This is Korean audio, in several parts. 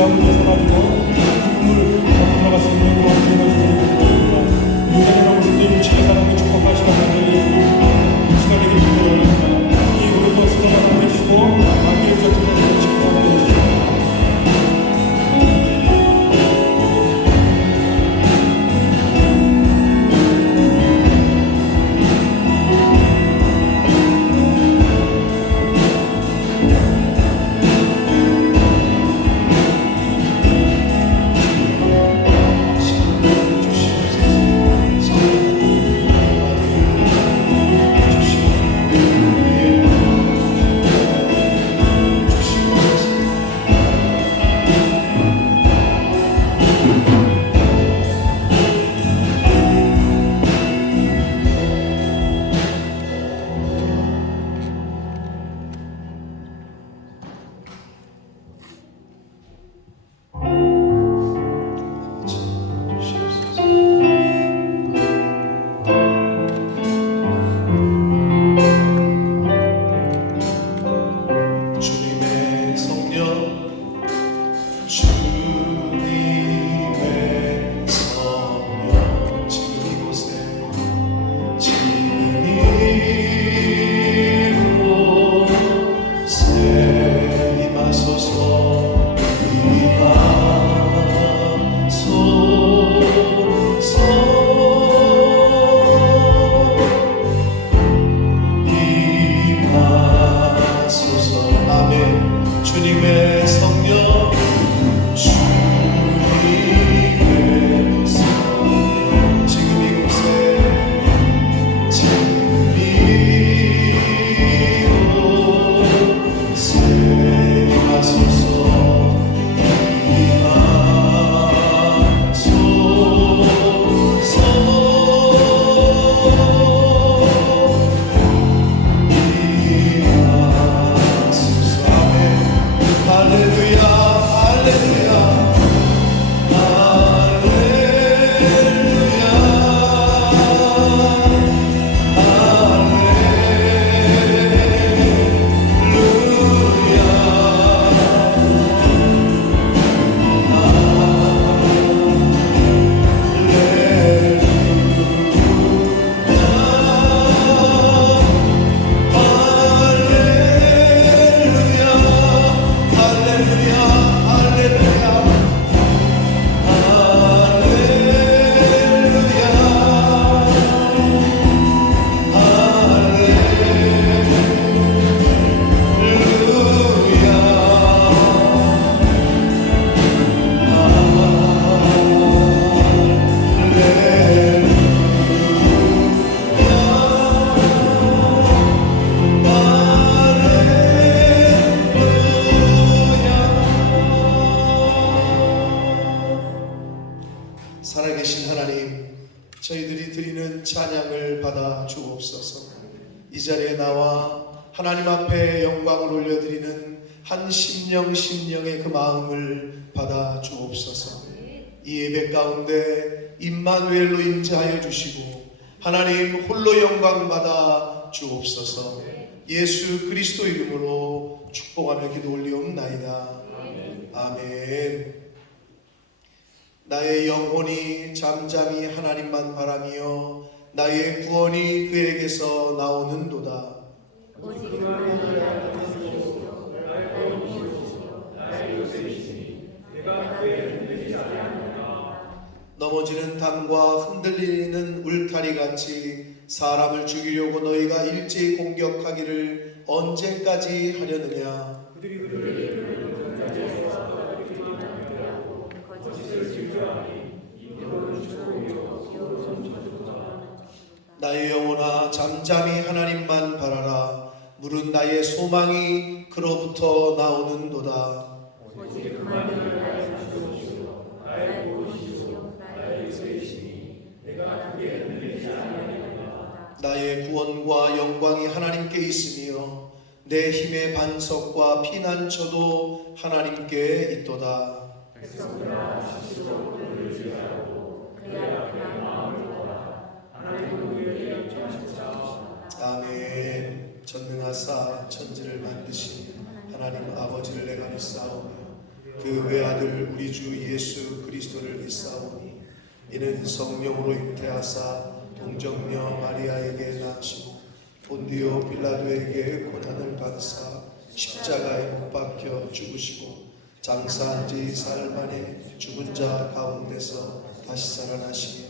죄악을 벗어가지고 죽음을 들어갈 수 있는 그런 제가 유대인의 모습도 육체의 사람을 축복하시고 하나님 시간이 되기 때문에 이 우리도 수고만 해주시고 마귀의 적들을 축복하게 해주시고 살아계신 하나님, 저희들이 드리는 찬양을 받아 주옵소서. 이 자리에 나와 하나님 앞에 영광을 올려드리는 한 심령의 그 마음을 받아 주옵소서. 이 예배 가운데 임마누엘로 임재하여 주시고 하나님 홀로 영광 받아 주옵소서. 예수 그리스도 이름으로 축복하며 기도 올리옵나이다. 아멘. 나의 영혼이 잠잠히 하나님만 바라며 나의 구원이 그에게서 나오는도다. 오직 하나님이 나의 구원이시요 나의 힘이시요 나의 요새이시니 내가 그의 흔들리지 아니하노라. 넘어지는 담과 흔들리는 울타리 같이 사람을 죽이려고 너희가 일제히 공격하기를 언제까지 하려느냐. 그들이 그를 문자에서 떨어뜨리기만 하고 거짓을 질주하니 이로는 죽음이요 기호는 저주가. 나의 영혼아 잠잠히 하나님만 바라라. 물은 나의 소망이 그로부터 나오는도다. 오직 그만이 나의 구원이시요 나의 보호시요 나의 요새이시니 내가 그에 흔들리지 아니하리라. 나의 구원과 영광이 하나님께 있으며 내 힘의 반석과 피난처도 하나님께 있도다. 백성들아 스스로 그를 의지하고 그의 앞에 마음을 모아 하나님은 우리에게 역전하시사. 아멘. 전능하사 천지를 만드신 하나님 아버지를 내가 믿사오며 그 외아들 우리 주 예수 그리스도를 믿사오니 이는 성령으로 잉태하사 동정녀 마리아에게 낳으시고 본디오 빌라도에게 고난을 받으사 십자가에 못 박혀 죽으시고 장사한 지 사흘 만에 죽은 자 가운데서 다시 살아나시며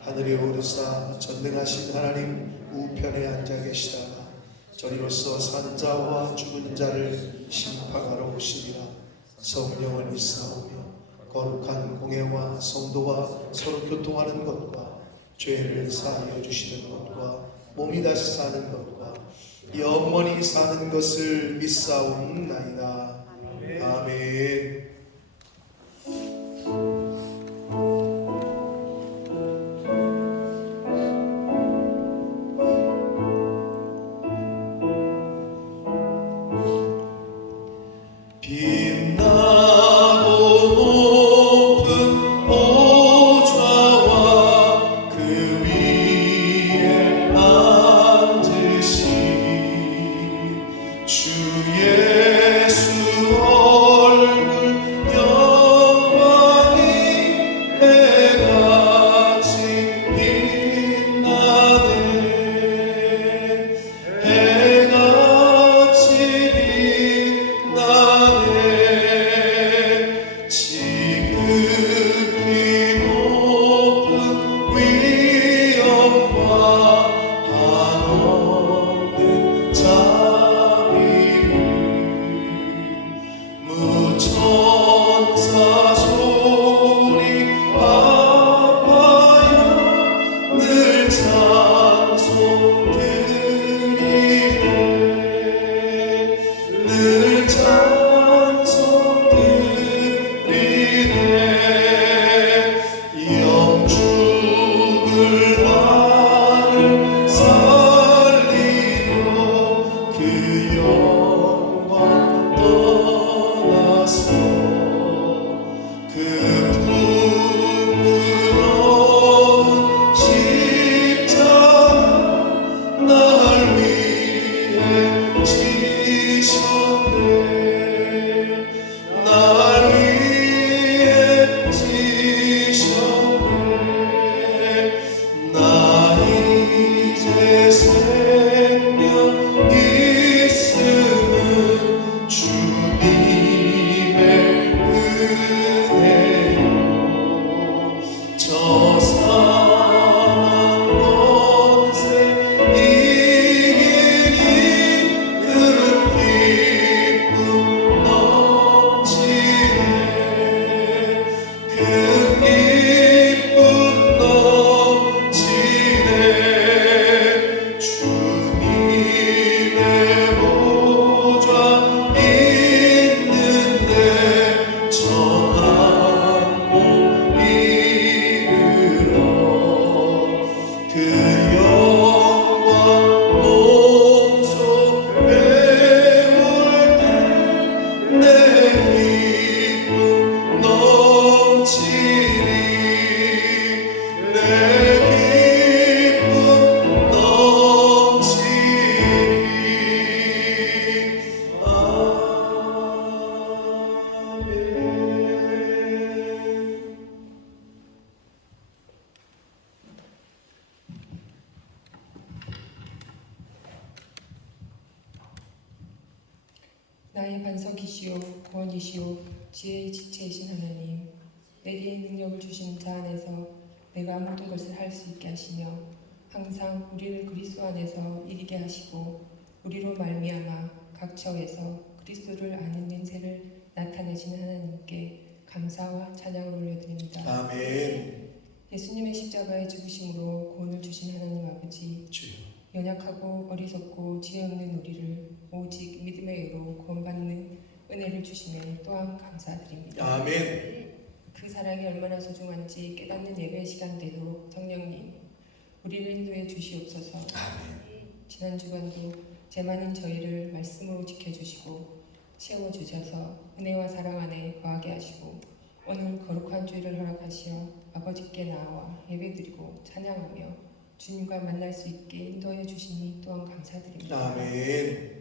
하늘에 오르사 전능하신 하나님 우편에 앉아 계시다가 저리로서 산 자와 죽은 자를 심판하러 오시리라. 성령을 믿사오며 거룩한 공예와 성도와 서로 교통하는 것과 죄를 사하여 주시는 것과 몸이 다시 사는 것과 영원히 사는 것을 믿사옵나이다. 아멘. 빛나고 높은 보좌와 그 위에 앉으신 주 예수 얼굴 영광이 해같이 빛나네. 해같이 빛나네. 지극히 높은 위엄과 한없는 자비를 무천사 소리 아파요 늘 찬송 드리네. 늘 찬송 드리네. 영죽을 나를 살리려 그 영광 떠나서 그 부끄러운 십자가 날 위해 지셨네. 날 위해 지셨네. 나 이제 생명 있음은 주님의 은혜요. 저 사망 권세 이기니 그 기쁨 넘치네. 그 기쁨 넘치네. 주님의 보좌 있는데 전한 몸 이르러 그 영광 몸소 배울 때 내 기쁨 넘치니. 내 기쁨 넘치니. 아멘. 나의 반석이시요 구원이시요 지혜의 지체이신 하나님, 내게 능력을 주신 자 안에서 내가 모든 것을 할 수 있게 하시며 항상 우리를 그리스도 안에서 이기게 하시고 우리로 말미암아 각 처에서 그리스도를 아는 행세를 나타내시는 하나님께 감사와 찬양을 올려드립니다. 아멘. 예수님의 십자가의 죽으심으로 구원을 주신 하나님 아버지, 주여. 연약하고 어리석고 지혜 없는 우리를 오직 믿음의 의로 구원받는 은혜를 주심에 또한 감사드립니다. 아멘. 그 사랑이 얼마나 소중한지 깨닫는 예배 시간 되도록 성령님 우리를 인도해 주시옵소서. 지난 주간도 죄 많은 저희를 말씀으로 지켜주시고 채워주셔서 은혜와 사랑 안에 거하게 하시고 오늘 거룩한 주일을 허락하시어 아버지께 나와 예배드리고 찬양하며 주님과 만날 수 있게 인도해 주시니 또한 감사드립니다. 아멘.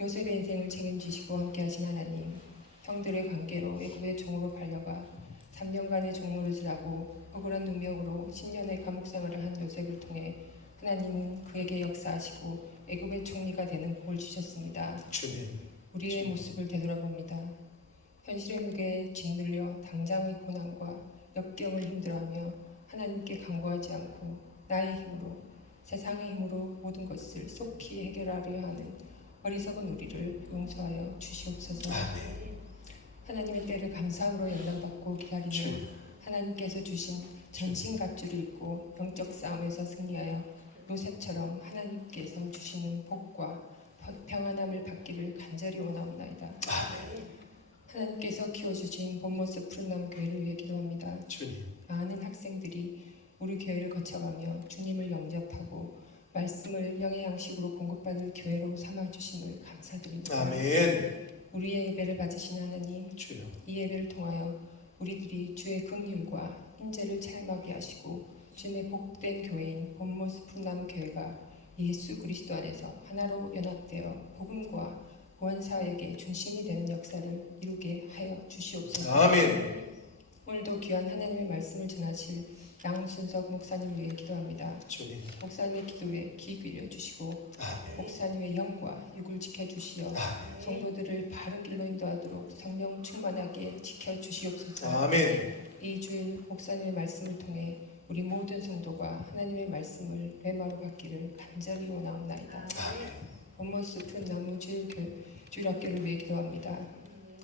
요셉의 인생을 책임지시고 함께하신 하나님, 형들의 관계로 애굽의 종으로 팔려가 3년간의 종노릇을 하고 억울한 누명으로 10년의 감옥생활을 한 요셉을 통해 하나님은 그에게 역사하시고 애굽의 총리가 되는 복을 주셨습니다. 주님. 우리의 모습을 되돌아봅니다. 현실의 무게에 짓눌려 당장의 고난과 역경을 힘들어하며 하나님께 간구하지 않고 나의 힘으로 세상의 힘으로 모든 것을 속히 해결하려 하는 어리석은 우리를 용서하여 주시옵소서. 아멘. 하나님의 때를 감사함으로 연단받고 기다리며 주님. 하나님께서 주신 전신갑주를 입고 영적 싸움에서 승리하여 요셉처럼 하나님께서 주시는 복과 평안함을 받기를 간절히 원하옵나이다. 아멘. 하나님께서 키워주신 본모습 푸른나무 교회를 위해 기도합니다. 주님. 많은 학생들이 우리 교회를 거쳐가며 주님을 영접하고 말씀을 영의 양식으로 공급받을 교회로 삼아주심을 감사드립니다. 아멘. 우리의 예배를 받으신 하나님, 주여. 이 예배를 통하여 우리들이 주의 긍휼과 인재를 체험하게 하시고 주님의 복된 교회인 본모습 푸른나무 교회가 예수 그리스도 안에서 하나로 연합되어 복음과 원사에게 중심이 되는 역사를 이루게 하여 주시옵소서. 아멘. 오늘도 귀한 하나님의 말씀을 전하실 양순석 목사님을 위해 기도합니다. 주님. 목사님의 기도에 귀 기울여 주시고 아멘. 목사님의 영과 육을 지켜주시어 아멘. 성도들을 바른 길로 인도하도록 성령 충만하게 지켜주시옵소서. 아멘. 이 주일 목사님의 말씀을 통해 우리 모든 성도가 하나님의 말씀을 뇌마로 받기를 간절히 원하옵나이다. 아멘. 본모습 푸른나무 주일학교를 위해 기도합니다.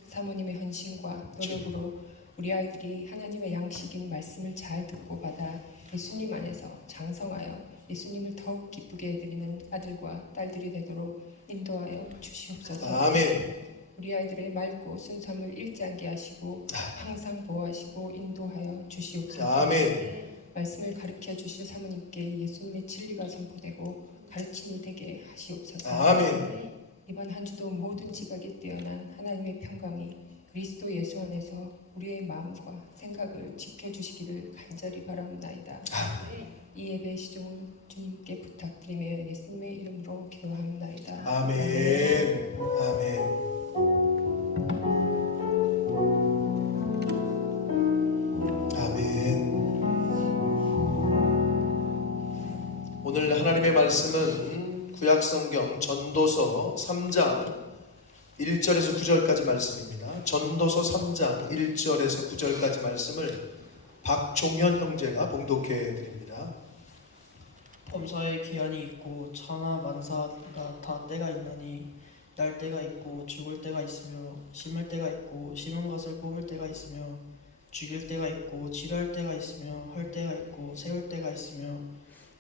사모님의 헌신과 노력으로 우리 아이들이 하나님의 양식인 말씀을 잘 듣고 받아 예수님 안에서 장성하여 예수님을 더욱 기쁘게 해드리는 아들과 딸들이 되도록 인도하여 주시옵소서. 아멘. 우리 아이들의 맑고 순수함을 잃지 않게 하시고 항상 보호하시고 인도하여 주시옵소서. 아멘. 말씀을 가르쳐 주실 사모님께 예수님의 진리가 선포되고 가르침이 되게 하시옵소서. 아멘. 이번 한 주도 모든 지각에 뛰어난 하나님의 평강이 그리스도 예수 안에서 우리의 마음과 생각을 지켜주시기를 간절히 바라옵나이다. 이 예배 시종은 주님께 부탁드리며 예수님의 이름으로 기도합나이다. 아멘. 아멘. 아멘. 오늘 하나님의 말씀은 구약성경 전도서 3장 1절에서 9절까지 말씀입니다. 전도서 3장 1절에서 9절까지 말씀을 박종현 형제가 봉독해 드립니다. 범사에 기한이 있고 천하 만사가 다 때가 있나니 날 때가 있고 죽을 때가 있으며 심을 때가 있고 심은 것을 뽑을 때가 있으며 죽일 때가 있고 치료할 때가 있으며 할 때가 있고 세울 때가 있으며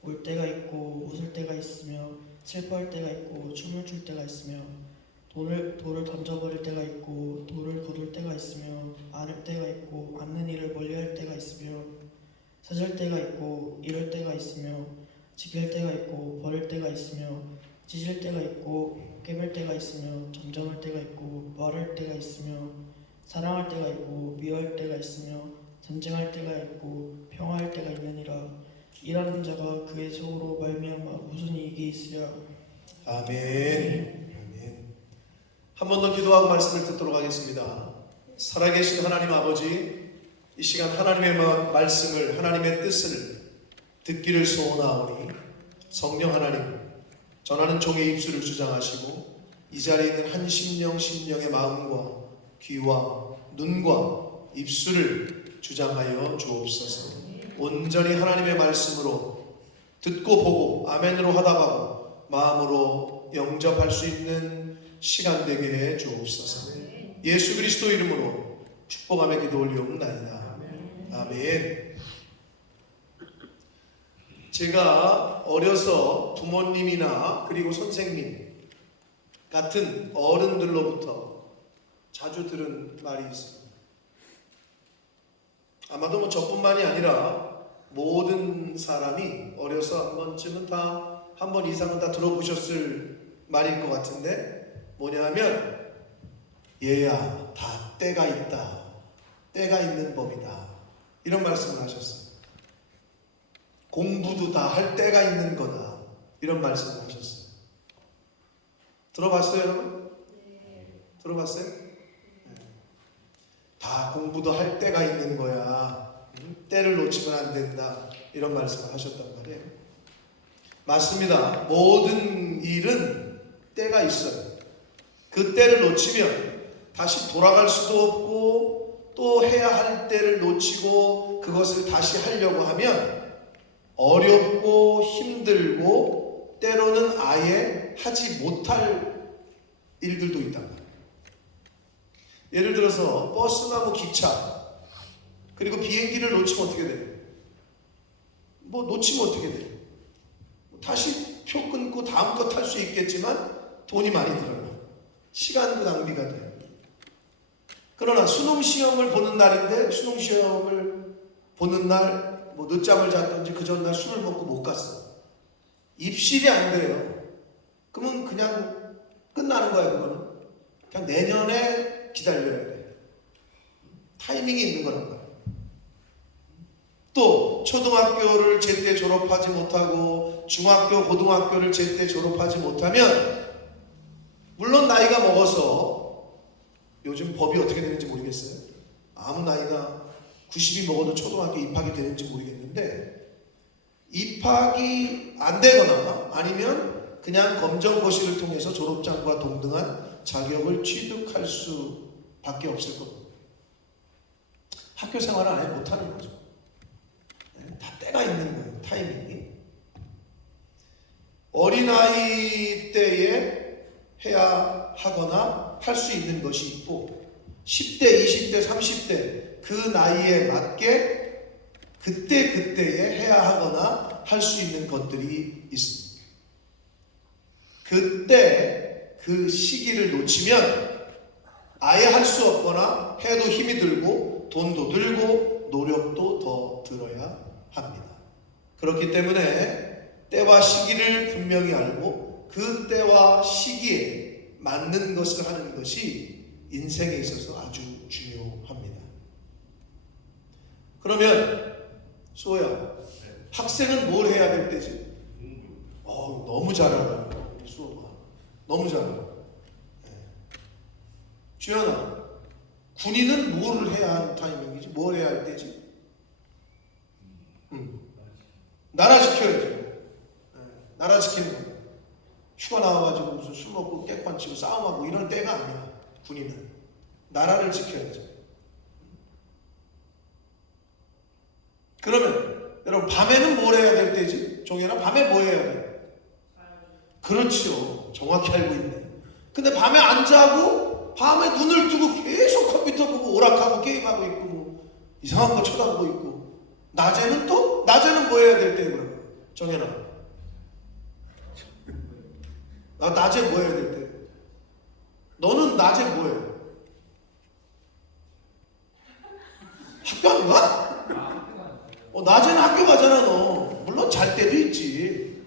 울 때가 있고 웃을 때가 있으며 슬퍼할 때가 있고 춤을 출 때가 있으며 돌을 던져버릴 때가 있고 돌을 거둘 때가 있으며 안을 때가 있고 않는 일을 멀리할 때가 있으며 찾을 때가 있고 잃을 때가 있으며 지킬 때가 있고 버릴 때가 있으며 찢을 때가 있고 깨물 때가 있으며 정정할 때가 있고 말할 때가 있으며 사랑할 때가 있고 미워할 때가 있으며 전쟁할 때가 있고 평화할 때가 있느니라. 일하는 자가 그의 속으로 말미암아 무슨 이익이 있으랴. 아멘. 한 번 더 기도하고 말씀을 듣도록 하겠습니다. 살아계신 하나님 아버지, 이 시간 하나님의 말씀을, 하나님의 뜻을 듣기를 소원하오니 성령 하나님, 전하는 종의 입술을 주장하시고 이 자리에 있는 한 심령의 마음과 귀와 눈과 입술을 주장하여 주옵소서. 온전히 하나님의 말씀으로 듣고 보고 아멘으로 하다가고 마음으로 영접할 수 있는 시간 되게 해 주옵소서. 예수 그리스도 이름으로 축복하며 기도 올리옵나이다. 아멘. 제가 어려서 부모님이나 그리고 선생님 같은 어른들로부터 자주 들은 말이 있습니다. 아마도 저뿐만이 아니라 모든 사람이 어려서 한 번쯤은 한 번 이상은 다 들어보셨을 말일 것 같은데, 뭐냐 하면 얘야 다 때가 있다, 때가 있는 법이다, 이런 말씀을 하셨어요. 공부도 다 할 때가 있는 거다, 이런 말씀을 하셨어요. 들어봤어요 여러분? 들어봤어요? 네. 공부도 할 때가 있는 거야. 때를 놓치면 안 된다. 이런 말씀을 하셨단 말이에요. 맞습니다. 모든 일은 때가 있어요. 그 때를 놓치면 다시 돌아갈 수도 없고 또 해야 할 때를 놓치고 그것을 다시 하려고 하면 어렵고 힘들고 때로는 아예 하지 못할 일들도 있단 말이에요. 예를 들어서 버스나 기차 그리고 비행기를 놓치면 어떻게 돼요? 놓치면 어떻게 돼요? 다시 표 끊고 다음 거 탈 수 있겠지만 돈이 많이 들어요. 시간도 낭비가 돼요. 그러나 수능시험을 보는 날인데 수능시험을 보는 날 늦잠을 잤든지 그 전날 술을 먹고 못 갔어. 입실이 안 돼요. 그러면 그냥 끝나는 거야. 그거는 그냥 내년에 기다려야 돼. 타이밍이 있는 거란 말이야. 또 초등학교를 제때 졸업하지 못하고 중학교, 고등학교를 제때 졸업하지 못하면 물론 나이가 먹어서 요즘 법이 어떻게 되는지 모르겠어요. 아무 나이나 90이 먹어도 초등학교 입학이 되는지 모르겠는데 입학이 안 되거나 아니면 그냥 검정고시를 통해서 졸업장과 동등한 자격을 취득할 수밖에 없을 겁니다. 학교 생활을 아예 못하는 거죠. 다 때가 있는 거예요. 타이밍이. 어린아이 때에 해야 하거나 할 수 있는 것이 있고 10대, 20대, 30대 그 나이에 맞게 그때에 해야 하거나 할 수 있는 것들이 있습니다. 그때 그 시기를 놓치면 아예 할 수 없거나 해도 힘이 들고 돈도 들고 노력도 더 들어야 합니다. 그렇기 때문에 때와 시기를 분명히 알고 그 때와 시기에 맞는 것을 하는 것이 인생에 있어서 아주 중요합니다. 그러면 수호야, 학생은 뭘 해야 될 때지? 너무 잘 알아요. 수호가 너무 잘 알아요. 주연아, 군인은 뭘 해야 하는 타이밍이지? 뭘 해야 할 때지? 나라 지켜야죠. 나라 지키는 거예요. 휴가 나와가지고 무슨 술 먹고 깨판 치고 싸움하고 이런 때가 아니야. 군인은 나라를 지켜야죠. 그러면 여러분 밤에는 뭘 해야 될 때지? 종현아, 밤에 뭐 해야 돼? 그렇죠. 정확히 알고 있네. 근데 밤에 안 자고 밤에 눈을 뜨고 계속 컴퓨터 보고 오락하고 게임하고 있고 이상한 거 쳐다보고 있고 낮에는 뭐 해야 될 때? 그러면 정현아, 낮에 뭐 해야 될 때? 너는 낮에 뭐 해? 학교 안 가? 낮에는 학교 가잖아 너. 물론 잘 때도 있지.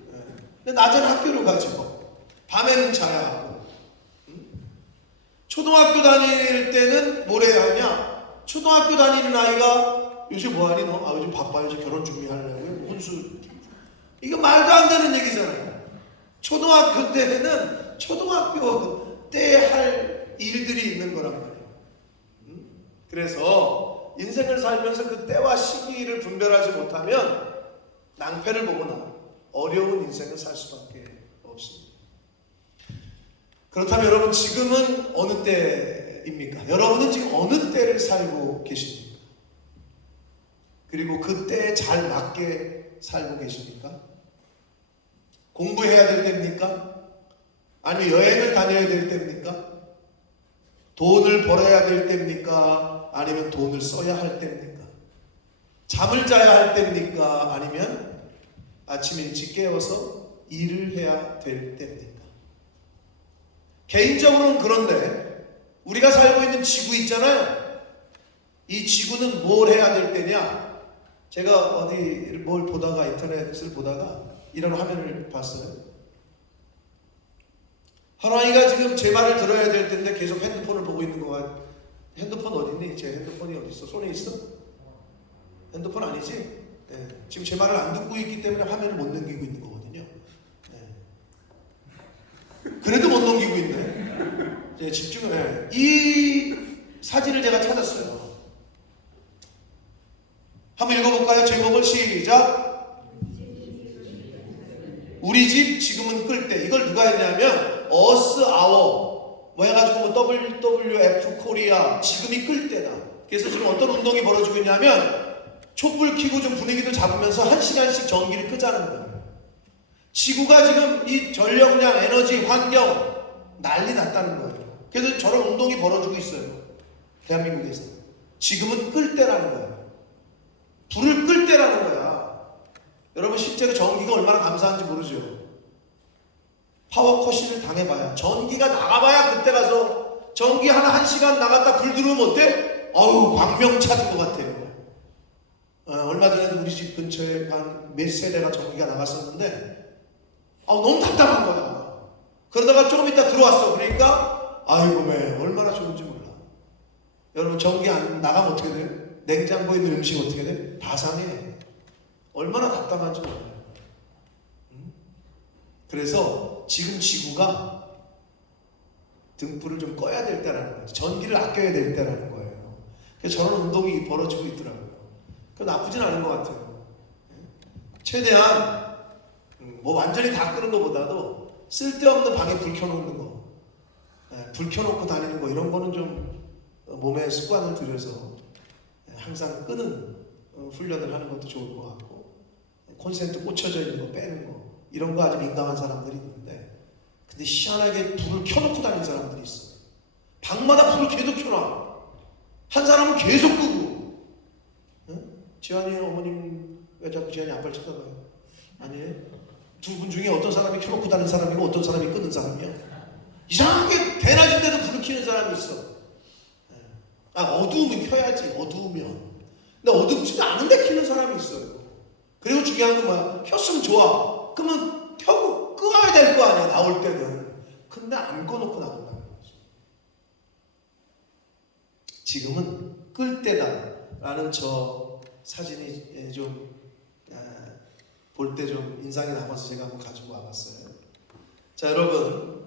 근데 낮에는 학교를 가지 뭐. 밤에는 자야 하고. 초등학교 다닐 때는 뭘 해야 하냐? 초등학교 다니는 아이가 요즘 뭐하니 너? 요즘 바빠요. 저 결혼 준비하려고요. 혼수. 이거 말도 안 되는 얘기잖아요. 초등학교 때는 초등학교 때 할 일들이 있는 거란 말이에요. 그래서 인생을 살면서 그 때와 시기를 분별하지 못하면 낭패를 보거나 어려운 인생을 살 수밖에 없습니다. 그렇다면 여러분 지금은 어느 때입니까? 여러분은 지금 어느 때를 살고 계십니까? 그리고 그 때에 잘 맞게 살고 계십니까? 공부해야 될 때입니까? 아니면 여행을 다녀야 될 때입니까? 돈을 벌어야 될 때입니까? 아니면 돈을 써야 할 때입니까? 잠을 자야 할 때입니까? 아니면 아침 일찍 깨어서 일을 해야 될 때입니까? 개인적으로는 그런데 우리가 살고 있는 지구 있잖아요. 이 지구는 뭘 해야 될 때냐? 제가 어디 뭘 보다가 인터넷을 보다가 이런 화면을 봤어요. 하나이가 지금 제 말을 들어야 될 텐데 계속 핸드폰을 보고 있는 거 같아요. 핸드폰 어디 있니? 제 핸드폰이 어디 있어? 손에 있어? 핸드폰 아니지? 네. 지금 제 말을 안 듣고 있기 때문에 화면을 못 넘기고 있는 거거든요. 네. 그래도 못 넘기고 있네. 집중을 해. 이 사진을 제가 찾았어요. 시작. 우리 집 지금은 끌 때. 이걸 누가 했냐면 us, our 뭐 해가지고 뭐 WWF 코리아 지금이 끌 때다. 그래서 지금 어떤 운동이 벌어지고 있냐면 촛불 켜고 좀 분위기도 잡으면서 1시간씩 전기를 끄자는 거예요. 지구가 지금 이 전력량, 에너지, 환경 난리 났다는 거예요. 그래서 저런 운동이 벌어지고 있어요. 대한민국에서. 지금은 끌 때라는 거예요. 불을 끌 때라는 거야. 여러분 실제로 전기가 얼마나 감사한지 모르죠. 파워컷을 당해봐야, 전기가 나가봐야 그때 가서 전기 하나 1시간 나갔다 불 들어오면 어때? 어우, 광명 찾은 것 같아요. 얼마 전에도 우리 집 근처에 한 몇 세대가 전기가 나갔었는데 너무 답답한 거야. 그러다가 조금 있다 들어왔어. 그러니까 아이고 매 얼마나 좋은지 몰라. 여러분 전기 안 나가면 어떻게 돼요? 냉장고에 있는 음식 어떻게 돼? 다 상해. 얼마나 답답한지 몰라요. 그래서 지금 지구가 등불을 좀 꺼야 될 때라는 거죠. 전기를 아껴야 될 때라는 거예요. 그래서 저런 운동이 벌어지고 있더라고요. 그 나쁘진 않은 것 같아요. 최대한 뭐 완전히 다 끄는 것보다도 쓸데없는 방에 불 켜놓는 거, 불 켜놓고 다니는 거 이런 거는 좀 몸에 습관을 들여서 항상 끄는 훈련을 하는 것도 좋을 것 같고, 콘센트 꽂혀져 있는 거 빼는 거 이런 거 아주 민감한 사람들이 있는데, 근데 희한하게 불을 켜놓고 다니는 사람들이 있어요. 방마다 불을 계속 켜놔. 한 사람은 계속 끄고. 지한이 어머님 왜 자꾸 지한이 아빠를 쳐다봐요? 아니에요? 두 분 중에 어떤 사람이 켜놓고 다니는 사람이고 어떤 사람이 끄는 사람이야? 이상하게 대낮인데도 불을 켜는 사람이 있어. 어두우면 켜야지. 어두우면. 근데 어둡지도 않은데 켜는 사람이 있어요. 그리고 중요한 건 뭐야? 켰으면 좋아. 그러면 켜고 끄어야 될 거 아니야, 나올 때는. 근데 안 꺼놓고 나온다는 거지. 지금은 끌 때다라는 저 사진이 좀 볼 때 좀 인상이 남아서 제가 한번 가지고 와봤어요. 자, 여러분,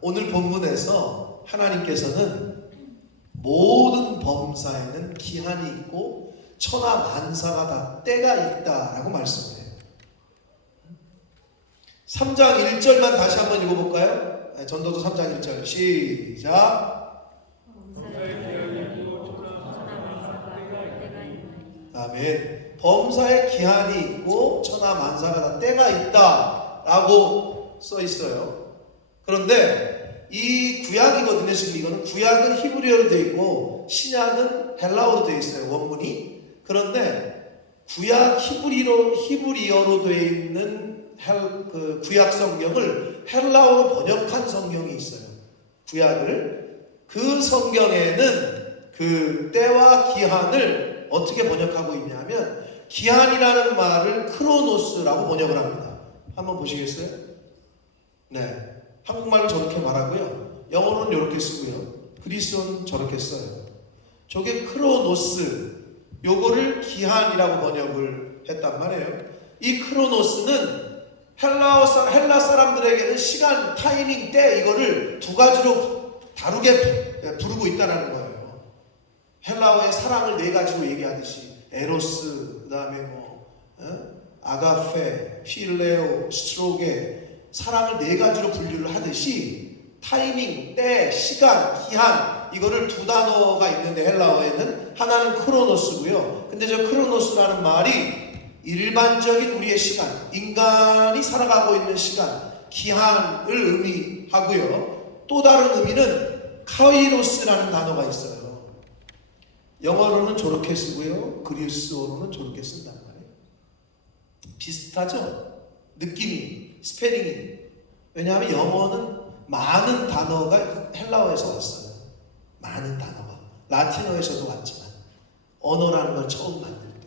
오늘 본문에서 하나님께서는 모든 범사에는 기한이 있고 천하만사가 다 때가 있다라고 말씀해요. 3장 1절만 다시 한번 읽어볼까요? 전도서 3장 1절 시작. 아멘. 범사에 기한이 있고 천하만사가 다 때가 있다라고 써 있어요. 그런데 이 구약이거든요. 지금 이거는 구약은 히브리어로 되어 있고 신약은 헬라어로 되어 있어요. 원문이. 그런데 구약 히브리어로 되어 있는 그 구약 성경을 헬라어로 번역한 성경이 있어요. 구약을. 그 성경에는 그 때와 기한을 어떻게 번역하고 있냐면 기한이라는 말을 크로노스라고 번역을 합니다. 한번 보시겠어요? 네. 한국말로 저렇게 말하고요. 영어로는 이렇게 쓰고요. 그리스어는 저렇게 써요. 저게 크로노스. 요거를 기한이라고 번역을 했단 말이에요. 이 크로노스는 헬라 사람들에게는 시간, 타이밍, 때 이거를 두 가지로 다르게 부르고 있다는 거예요. 헬라어의 사랑을 네 가지로 얘기하듯이 에로스, 그 다음에 아가페, 필레오, 스트로게 사랑을 네 가지로 분류를 하듯이 타이밍, 때, 시간, 기한 이거를 두 단어가 있는데 헬라어에는 하나는 크로노스고요. 근데 저 크로노스라는 말이 일반적인 우리의 시간, 인간이 살아가고 있는 시간, 기한을 의미하고요. 또 다른 의미는 카이로스라는 단어가 있어요. 영어로는 저렇게 쓰고요. 그리스어로는 저렇게 쓴단 말이에요. 비슷하죠? 느낌이, 스페링이. 왜냐하면 영어는 많은 단어가 헬라어에서 왔어요. 많은 단어가. 라틴어에서도 왔지만 언어라는 걸 처음 만들 때.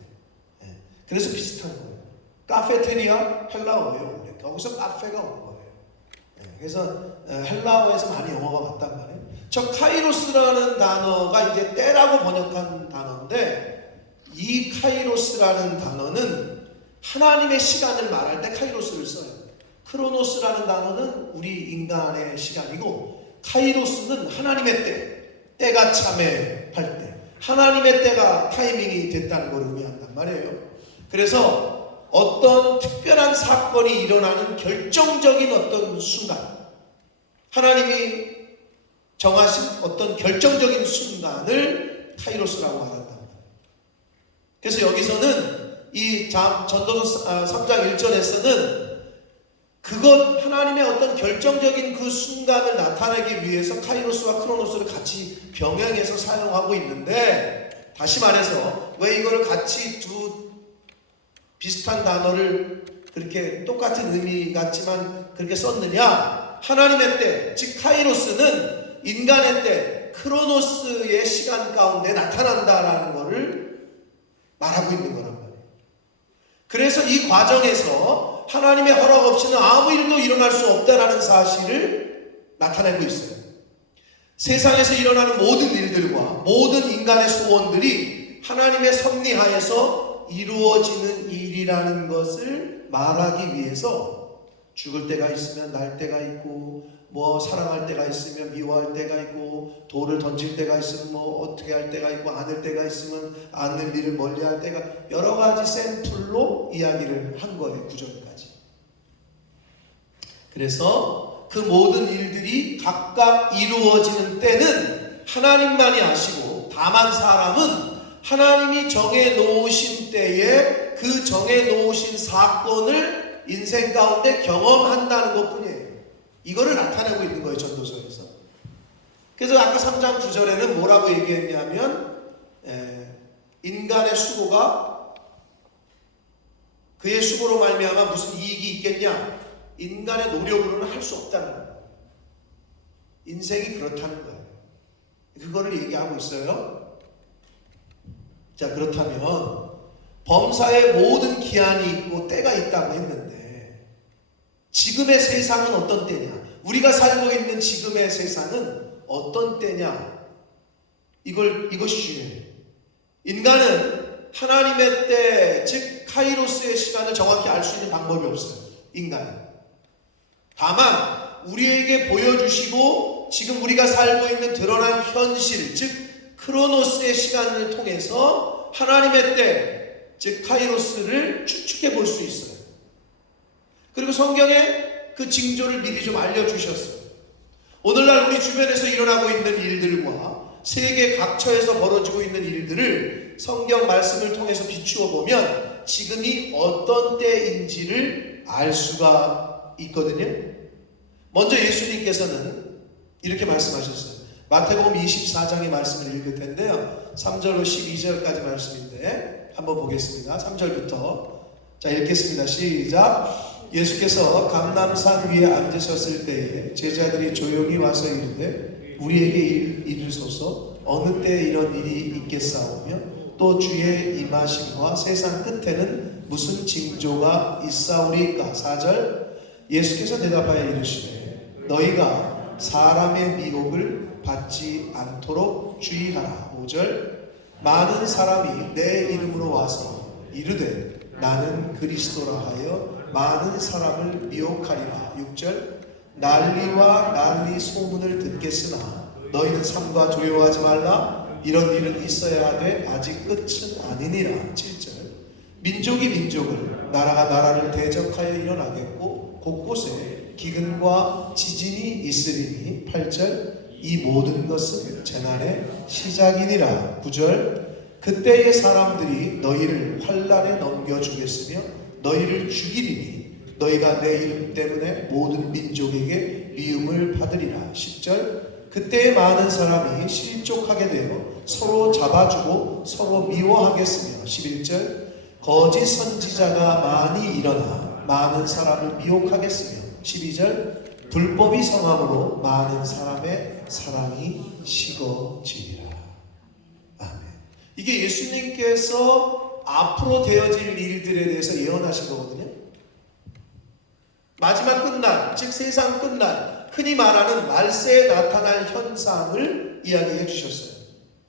그래서 비슷한 거예요. 카페테리아 헬라어예요. 원래. 거기서 카페가 온 거예요. 그래서 헬라어에서 많이 영어가 왔단 말이에요. 저 카이로스라는 단어가 이제 때라고 번역한 단어인데 이 카이로스라는 단어는 하나님의 시간을 말할 때 카이로스를 써요. 크로노스라는 단어는 우리 인간의 시간이고 카이로스는 하나님의 때, 때가 참여할 때 하나님의 때가 타이밍이 됐다는 걸 의미한단 말이에요. 그래서 어떤 특별한 사건이 일어나는 결정적인 어떤 순간, 하나님이 정하신 어떤 결정적인 순간을 카이로스라고 말한다. 그래서 여기서는 이 전도서 3장 1절에서는 그것 하나님의 어떤 결정적인 그 순간을 나타내기 위해서 카이로스와 크로노스를 같이 병행해서 사용하고 있는데, 다시 말해서 왜 이걸 같이 두 비슷한 단어를 그렇게 똑같은 의미 같지만 그렇게 썼느냐? 하나님의 때, 즉 카이로스는 인간의 때, 크로노스의 시간 가운데 나타난다라는 것을 말하고 있는 거란 말이에요. 그래서 이 과정에서 하나님의 허락 없이는 아무 일도 일어날 수 없다라는 사실을 나타내고 있어요. 세상에서 일어나는 모든 일들과 모든 인간의 소원들이 하나님의 섭리하에서 이루어지는 일이라는 것을 말하기 위해서 죽을 때가 있으면 날 때가 있고, 뭐 사랑할 때가 있으면 미워할 때가 있고, 돌을 던질 때가 있으면 뭐 어떻게 할 때가 있고, 안을 때가 있으면 안을 일을 멀리할 때가, 여러 가지 샘플로 이야기를 한 거예요. 구절까지. 그래서 그 모든 일들이 각각 이루어지는 때는 하나님만이 아시고, 다만 사람은 하나님이 정해 놓으신 때에 그 정해 놓으신 사건을 인생 가운데 경험한다는 것뿐이에요. 이거를 나타내고 있는 거예요, 전도서에서. 그래서 아까 3장 9절에는 뭐라고 얘기했냐면, 인간의 수고가 그의 수고로 말미암아 무슨 이익이 있겠냐? 인간의 노력으로는 할 수 없다는 거예요. 인생이 그렇다는 거예요. 그거를 얘기하고 있어요. 자, 그렇다면 범사에 모든 기한이 있고 때가 있다고 했는데, 지금의 세상은 어떤 때냐? 우리가 살고 있는 지금의 세상은 어떤 때냐? 이것이 중요해요. 인간은 하나님의 때, 즉 카이로스의 시간을 정확히 알 수 있는 방법이 없어요. 인간은. 다만 우리에게 보여주시고 지금 우리가 살고 있는 드러난 현실, 즉 크로노스의 시간을 통해서 하나님의 때, 즉 카이로스를 추측해 볼 수 있어요. 그리고 성경에 그 징조를 미리 좀 알려주셨어요. 오늘날 우리 주변에서 일어나고 있는 일들과 세계 각처에서 벌어지고 있는 일들을 성경 말씀을 통해서 비추어 보면 지금이 어떤 때인지를 알 수가 있거든요. 먼저 예수님께서는 이렇게 말씀하셨어요. 마태복음 24장의 말씀을 읽을 텐데요, 3절로 12절까지 말씀인데 한번 보겠습니다. 3절부터 자 읽겠습니다. 시작. 예수께서 감람산 위에 앉으셨을 때에 제자들이 조용히 와서 이르되 우리에게 이르소서 어느 때 이런 일이 있겠사오며 또 주의 임하심과 세상 끝에는 무슨 징조가 있사오리까. 4절. 예수께서 대답하여 이르시되 너희가 사람의 미혹을 받지 않도록 주의하라. 5절. 많은 사람이 내 이름으로 와서 이르되 나는 그리스도라 하여 많은 사람을 미혹하리라. 6절. 난리와 난리 소문을 듣겠으나 너희는 삼가 두려워하지 말라. 이런 일은 있어야 하되 아직 끝은 아니니라. 7절. 민족이 민족을, 나라가 나라를 대적하여 일어나겠고 곳곳에 기근과 지진이 있으리니. 8절. 이 모든 것은 재난의 시작이니라. 9절. 그때의 사람들이 너희를 환난에 넘겨주겠으며 너희를 죽이리니 너희가 내 이름 때문에 모든 민족에게 미움을 받으리라. 10절. 그때에 많은 사람이 실족하게 되어 서로 잡아주고 서로 미워하겠으며. 11절. 거짓 선지자가 많이 일어나 많은 사람을 미혹하겠으며. 12절. 불법이 성함으로 많은 사람의 사랑이 식어지리라. 아멘. 이게 예수님께서 앞으로 되어질 일들에 대해서 예언하신 거거든요. 마지막 끝날, 즉 세상 끝날, 흔히 말하는 말세에 나타날 현상을 이야기해 주셨어요.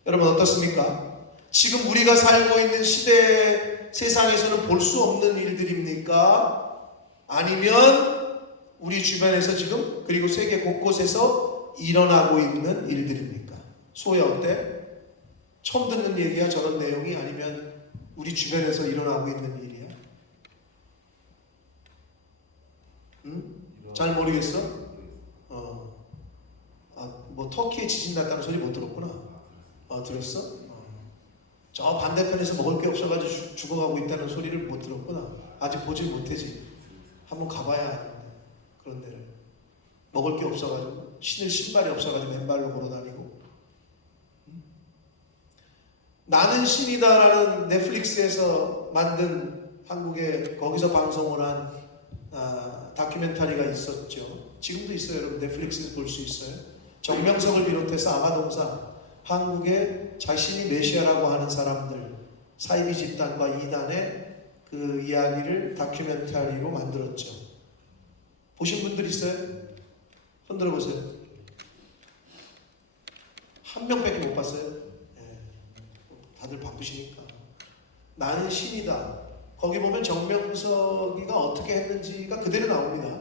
여러분 어떻습니까? 지금 우리가 살고 있는 시대 세상에서는 볼 수 없는 일들입니까? 아니면 우리 주변에서 지금 그리고 세계 곳곳에서 일어나고 있는 일들입니까? 소위 어때? 처음 듣는 얘기야 저런 내용이? 아니면 우리 주변에서 일어나고 있는 일이야? 잘 모르겠어? 뭐 터키에 지진 났다는 소리 못 들었구나. 들었어? 저 반대편에서 먹을 게 없어가지고 죽어가고 있다는 소리를 못 들었구나. 아직 보질 못하지. 한번 가봐야 하는데 그런 데를. 먹을 게 없어가지고 신을 신발이 없어가지고 맨발로 걸어다니고. 나는 신이다라는 넷플릭스에서 만든 한국에 거기서 방송을 한 다큐멘터리가 있었죠. 지금도 있어요. 여러분 넷플릭스에서 볼 수 있어요. 정명석을 비롯해서 아마동사 한국에 자신이 메시아라고 하는 사람들 사이비 집단과 이단의 그 이야기를 다큐멘터리로 만들었죠. 보신 분들 있어요? 손 들어보세요. 한 명밖에 못 봤어요? 네. 다들 바쁘시니까. 나는 신이다. 거기 보면 정명석이가 어떻게 했는지가 그대로 나옵니다.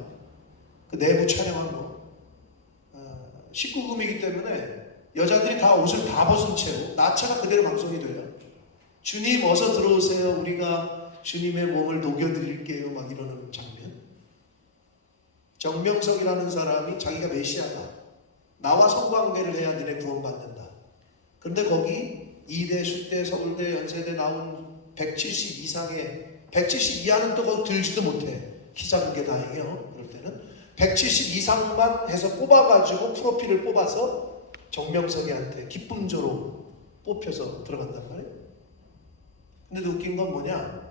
그 내부 촬영한 거. 19금이기 때문에 여자들이 다 옷을 다 벗은 채로 나체가 그대로 방송이 돼요. 주님 어서 들어오세요. 우리가 주님의 몸을 녹여드릴게요. 막 이러는 장면. 정명석이라는 사람이 자기가 메시아다. 나와 성관계를 해야 너네 구원받는다. 그런데 거기 이대, 수대, 서울대, 연세대 나온 170 이상의 170 이하는 또 거기 들지도 못해. 키 작은 게 다행이에요. 그럴 때는 170 이상만 해서 뽑아가지고 프로필을 뽑아서 정명석이한테 기쁨조로 뽑혀서 들어간단 말이에요. 근데 웃긴 건 뭐냐?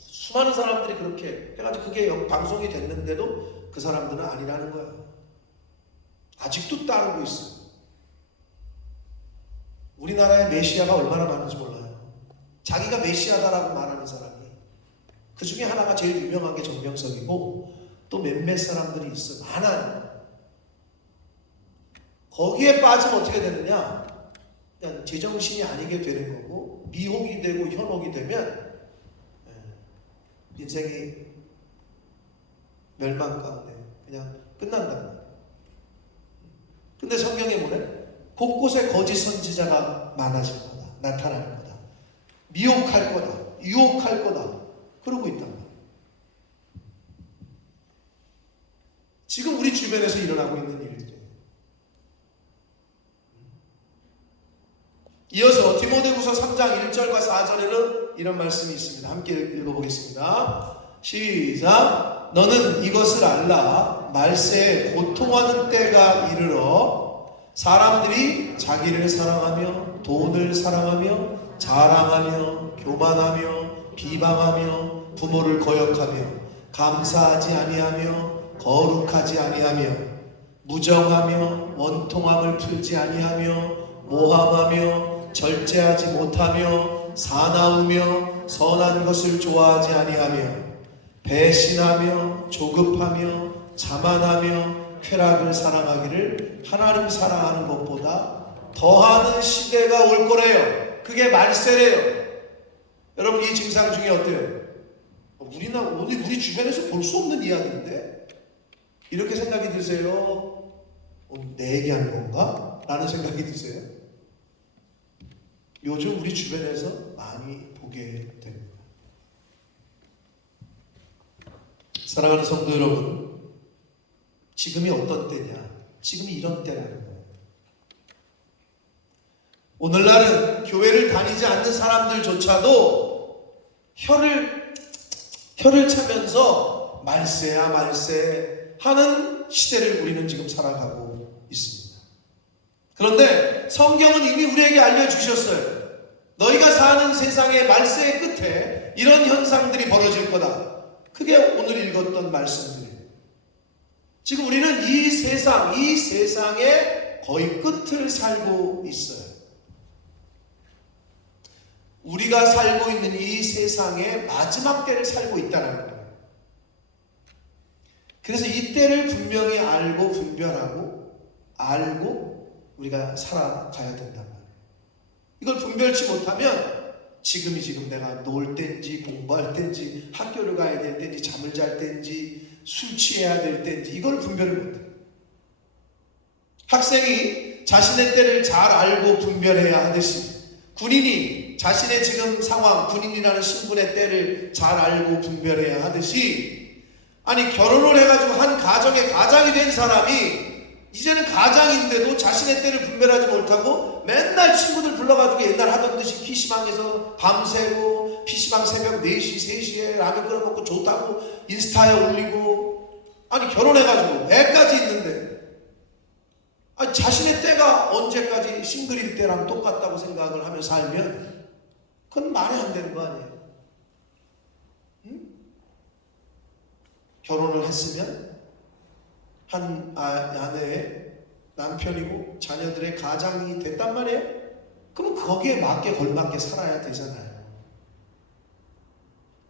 수많은 사람들이 그렇게 해가지고 그게 방송이 됐는데도 그 사람들은 아니라는 거야. 아직도 따르고 있어. 우리나라에 메시아가 얼마나 많은지 몰라요. 자기가 메시아다라고 말하는 사람이. 그 중에 하나가 제일 유명한 게 정명석이고 또 몇몇 사람들이 있어. 많아요. 거기에 빠지면 어떻게 되느냐? 그냥 제정신이 아니게 되는 거고 미혹이 되고 현혹이 되면 인생이 멸망 가운데 그냥 끝난단 말이에요. 근데 성경에 뭐래? 곳곳에 거짓 선지자가 많아질 거다. 나타날 거다. 미혹할 거다. 유혹할 거다. 그러고 있단 말이에요. 지금 우리 주변에서 일어나고 있는 일이죠. 이어서 디모데후서 3장 1절과 4절에는 이런 말씀이 있습니다. 함께 읽어보겠습니다. 시작. 너는 이것을 알라. 말세에 고통하는 때가 이르러 사람들이 자기를 사랑하며 돈을 사랑하며 자랑하며 교만하며 비방하며 부모를 거역하며 감사하지 아니하며 거룩하지 아니하며 무정하며 원통함을 풀지 아니하며 모함하며 절제하지 못하며 사나우며 선한 것을 좋아하지 아니하며 배신하며 조급하며 자만하며 쾌락을 사랑하기를 하나님 사랑하는 것보다 더하는 시대가 올 거래요. 그게 말세래요. 여러분 이 증상 중에 어때요? 우리 주변에서 볼 수 없는 이야기인데 이렇게 생각이 드세요? 내 얘기하는 건가? 라는 생각이 드세요? 요즘 우리 주변에서 많이 보게 됩니다. 사랑하는 성도 여러분, 지금이 어떤 때냐? 지금이 이런 때라는 거예요. 오늘날은 교회를 다니지 않는 사람들조차도 혀를 차면서 말세야 말세 하는 시대를 우리는 지금 살아가고 있습니다. 그런데 성경은 이미 우리에게 알려주셨어요. 너희가 사는 세상의 말세의 끝에 이런 현상들이 벌어질 거다. 그게 오늘 읽었던 말씀들이에요. 지금 우리는 이 세상의 거의 끝을 살고 있어요. 우리가 살고 있는 이 세상의 마지막 때를 살고 있다는 거예요. 그래서 이 때를 분명히 알고 분별하고 우리가 살아가야 된단 말이에요. 이걸 분별치 못하면 지금 내가 놀 때인지 공부할 때인지 학교를 가야 될 때인지 잠을 잘 때인지 술 취해야 될 때인지 이걸 분별을 못해요. 학생이 자신의 때를 잘 알고 분별해야 하듯이 군인이 자신의 지금 상황, 군인이라는 신분의 때를 잘 알고 분별해야 하듯이 아니 결혼을 해가지고 한 가정의 가장이 된 사람이 이제는 가장인데도 자신의 때를 분별하지 못하고 맨날 친구들 불러가지고 옛날 하던 듯이 PC방에서 밤새고 PC방 새벽 4시 3시에 라면 끓여 먹고 좋다고 인스타에 올리고 아니 결혼해가지고 애까지 있는데 아니 자신의 때가 언제까지 싱글일 때랑 똑같다고 생각을 하며 살면 그건 말이 안 되는 거 아니에요? 응? 결혼을 했으면 한 아내의 남편이고 자녀들의 가장이 됐단 말이에요? 그럼 거기에 맞게 걸맞게 살아야 되잖아요.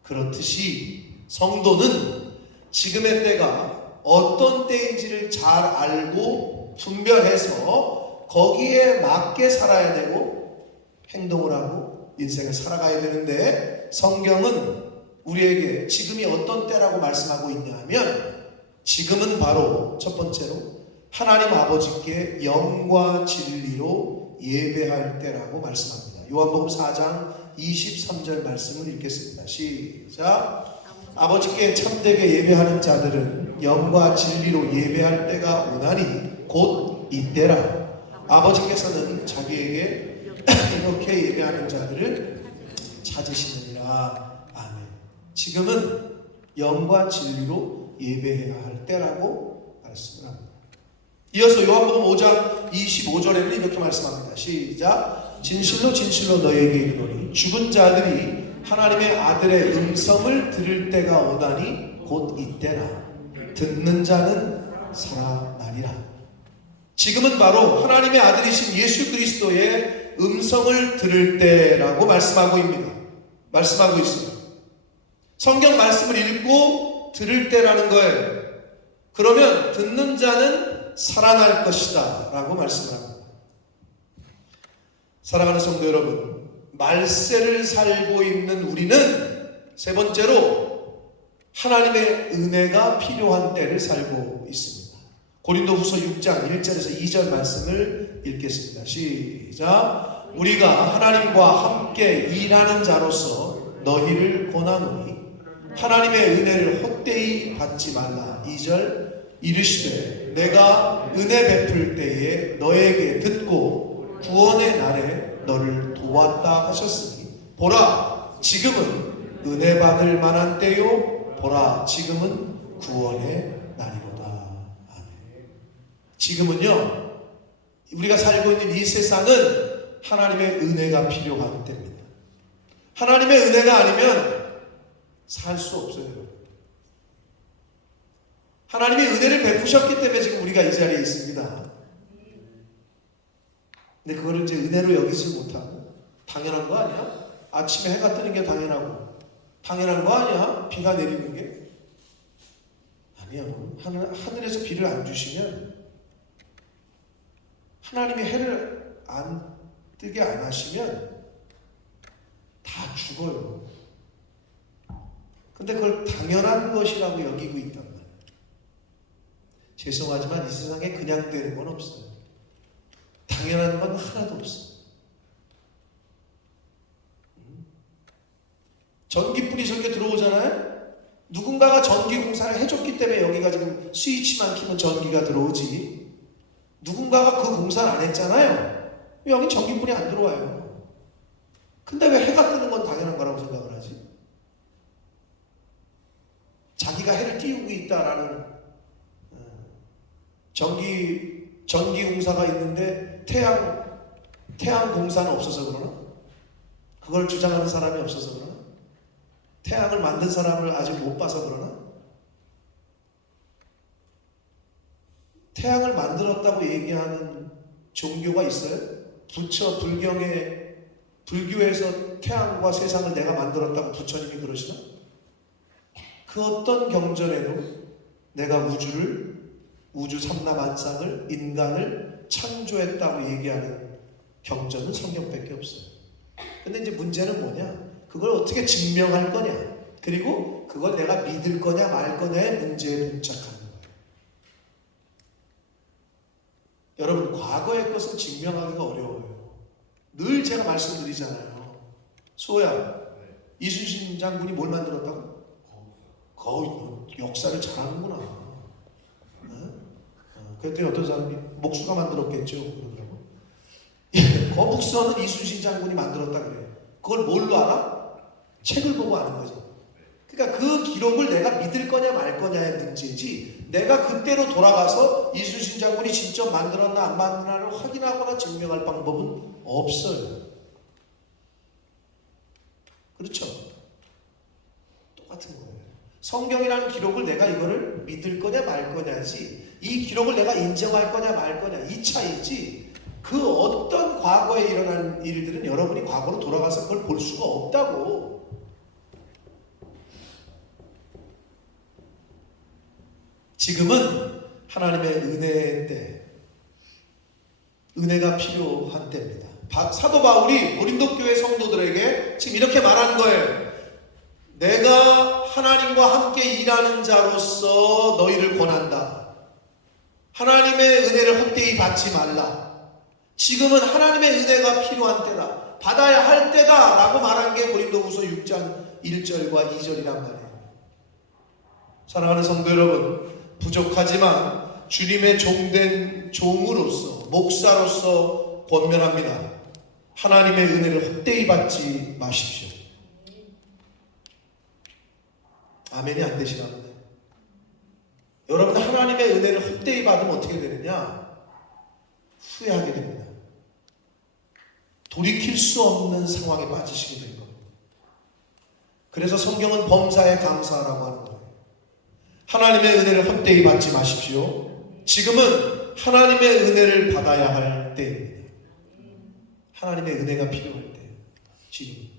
그렇듯이 성도는 지금의 때가 어떤 때인지를 잘 알고 분별해서 거기에 맞게 살아야 되고 행동을 하고 인생을 살아가야 되는데 성경은 우리에게 지금이 어떤 때라고 말씀하고 있냐 하면 지금은 바로 첫 번째로 하나님 아버지께 영과 진리로 예배할 때라고 말씀합니다. 요한복음 4장 23절 말씀을 읽겠습니다. 시작. 아버지께 참되게 예배하는 자들은 영과 진리로 예배할 때가 오나니 곧 이때라. 아버지께서는 자기에게 이렇게 예배하는 자들을 찾으시느니라. 아멘. 지금은 영과 진리로 예배해야 할 때라고 말씀을 합니다. 이어서 요한복음 5장 25절에는 이렇게 말씀합니다. 시작. 진실로 진실로 너희에게 이르노니 죽은 자들이 하나님의 아들의 음성을 들을 때가 오나니 곧 이때라. 듣는 자는 살아나리라. 지금은 바로 하나님의 아들이신 예수 그리스도의 음성을 들을 때라고 말씀하고 있어요. 성경 말씀을 읽고 들을 때라는 거예요. 그러면 듣는 자는 살아날 것이다 라고 말씀을 합니다. 사랑하는 성도 여러분, 말세를 살고 있는 우리는 세 번째로 하나님의 은혜가 필요한 때를 살고 있습니다. 고린도후서 6장 1절에서 2절 말씀을 읽겠습니다. 시작. 우리가 하나님과 함께 일하는 자로서 너희를 권하노니 하나님의 은혜를 헛되이 받지 말라. 2절. 이르시되 내가 은혜 베풀 때에 너에게 듣고 구원의 날에 너를 도왔다 하셨으니 보라 지금은 은혜 받을 만한 때요 보라 지금은 구원의 날이로다. 아멘. 지금은요 우리가 살고 있는 이 세상은 하나님의 은혜가 필요한 때입니다. 하나님의 은혜가 아니면 살 수 없어요. 하나님이 은혜를 베푸셨기 때문에 지금 우리가 이 자리에 있습니다. 근데 그거를 이제 은혜로 여기지 못하고 당연한 거 아니야? 아침에 해가 뜨는 게 당연하고 당연한 거 아니야? 비가 내리는 게? 아니요. 하늘에서 비를 안 주시면 하나님이 해를 안 뜨게 안 하시면 다 죽어요. 근데 그걸 당연한 것이라고 여기고 있단 말이에요. 죄송하지만 이 세상에 그냥 되는 건 없어요. 당연한 건 하나도 없어요. 전기불이 저렇게 들어오잖아요. 누군가가 전기 공사를 해줬기 때문에 여기가 지금 스위치만 키면 전기가 들어오지. 누군가가 그 공사를 안 했잖아요. 여기 전기불이 안 들어와요. 근데 왜 해가 뜨는 건 당연한 거라고 생각을 하지? 자기가 해를 띄우고 있다라는 전기 공사가 있는데 태양 공사는 없어서 그러나? 그걸 주장하는 사람이 없어서 그러나? 태양을 만든 사람을 아직 못 봐서 그러나? 태양을 만들었다고 얘기하는 종교가 있어요? 불교에서 태양과 세상을 내가 만들었다고 부처님이 그러시나? 그 어떤 경전에도 내가 우주 삼라만상을 인간을 창조했다고 얘기하는 경전은 성경밖에 없어요. 근데 이제 문제는 뭐냐? 그걸 어떻게 증명할 거냐? 그리고 그걸 내가 믿을 거냐 말 거냐의 문제에 봉착하는 거예요. 여러분 과거의 것은 증명하기가 어려워요. 늘 제가 말씀드리잖아요. 소야, 이순신 장군이 뭘 만들었다고? 거의 역사를 잘하는구나. 그랬더니 어떤 사람이 목수가 만들었겠죠. 그러더라고. 거북선은 이순신 장군이 만들었다 그래. 그걸 뭘로 알아? 책을 보고 아는 거지. 그러니까 그 기록을 내가 믿을 거냐 말 거냐의 문제지, 내가 그때로 돌아가서 이순신 장군이 직접 만들었나 안 만들었나를 확인하거나 증명할 방법은 없어요. 그렇죠? 똑같은 거예요. 성경이라는 기록을 내가 이거를 믿을 거냐 말 거냐지, 이 기록을 내가 인정할 거냐 말 거냐 이 차이지, 그 어떤 과거에 일어난 일들은 여러분이 과거로 돌아가서 그걸 볼 수가 없다고. 지금은 하나님의 은혜의 때, 은혜가 필요한 때입니다. 사도 바울이 고린도 교회 성도들에게 지금 이렇게 말하는 거예요. 내가 하나님과 함께 일하는 자로서 너희를 권한다. 하나님의 은혜를 헛되이 받지 말라. 지금은 하나님의 은혜가 필요한 때다, 받아야 할 때다 라고 말한 게 고린도후서 6장 1절과 2절이란 말이에요. 사랑하는 성도 여러분, 부족하지만 주님의 종된 종으로서, 목사로서 권면합니다. 하나님의 은혜를 헛되이 받지 마십시오. 아멘이 안 되시나 보네. 여러분, 하나님의 은혜를 헛되이 받으면 어떻게 되느냐? 후회하게 됩니다. 돌이킬 수 없는 상황에 빠지시게 될 겁니다. 그래서 성경은 범사에 감사하라고 하는 거예요. 하나님의 은혜를 헛되이 받지 마십시오. 지금은 하나님의 은혜를 받아야 할 때입니다. 하나님의 은혜가 필요할 때, 지금.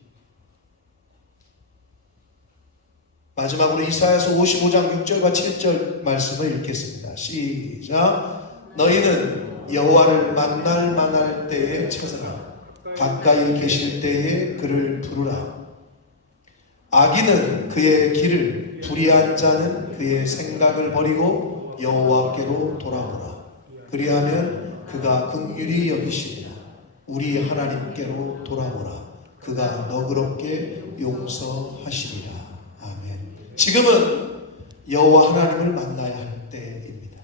마지막으로 이사야서 55장 6절과 7절 말씀을 읽겠습니다. 시작. 너희는 여호와를 만날 때에 찾으라. 가까이 계실 때에 그를 부르라. 악인은 그의 길을, 불의한 자는 그의 생각을 버리고 여호와께로 돌아오라. 그리하면 그가 긍휼히 여기시리라. 우리 하나님께로 돌아오라. 그가 너그럽게 용서하시리라. 아멘. 지금은 여호와 하나님을 만나야 할 때입니다.